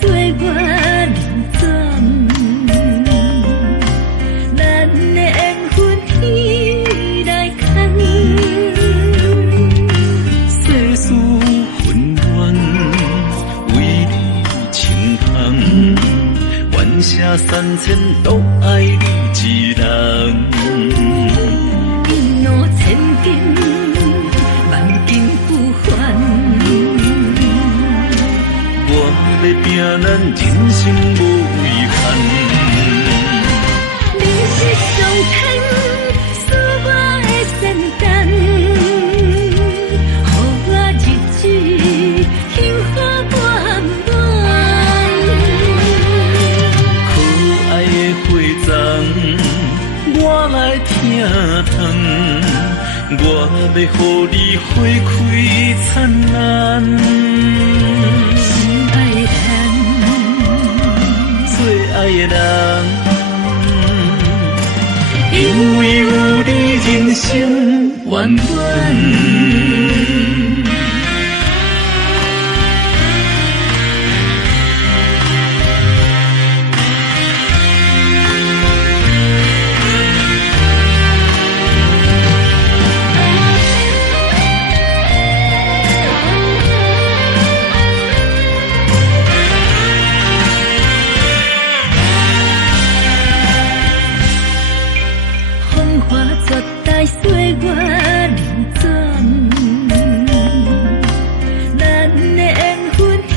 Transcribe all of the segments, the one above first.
岁月流转，咱的缘分天来牵，世事纷乱，为你倾航，愿舍三千，独爱你一人。一路千金，万金不还。要拼咱人生无遗憾，你是上天赐我的仙丹，予我日子幸福满满。可爱的花丛，我来疼痛，我要予你花开灿烂。最爱的人，因为有你，人生圆满。花绝代，岁月流转，咱的缘分天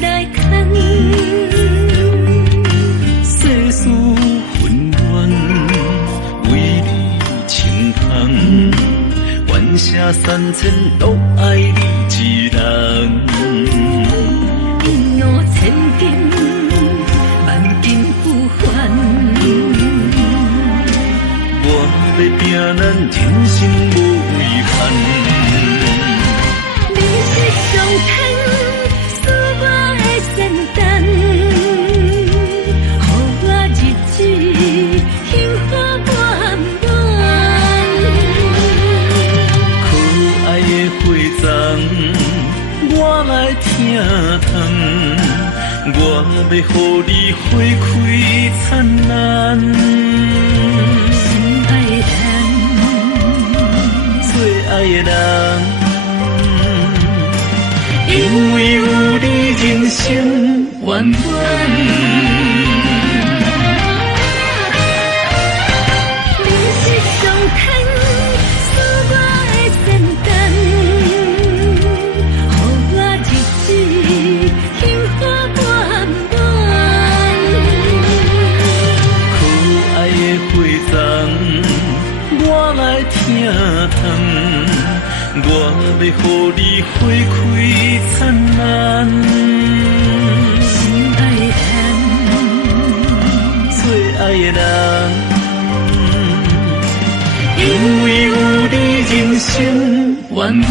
来牵。世事纷乱，为你倾航，愿舍三千，独爱你一人。一路千金，万金不还。要拼咱人生无遗憾，你是上天赐我的仙丹，予我日子幸福满满。可爱的花丛，我来疼痛，我要予你花开灿烂。最爱的人，因为有你，人生圆满。你是上天赐我的仙丹，予我日子幸福满满。可爱的花丛，我来疼痛，我要予你花开灿烂。最爱的人，因为有你，人生圆满。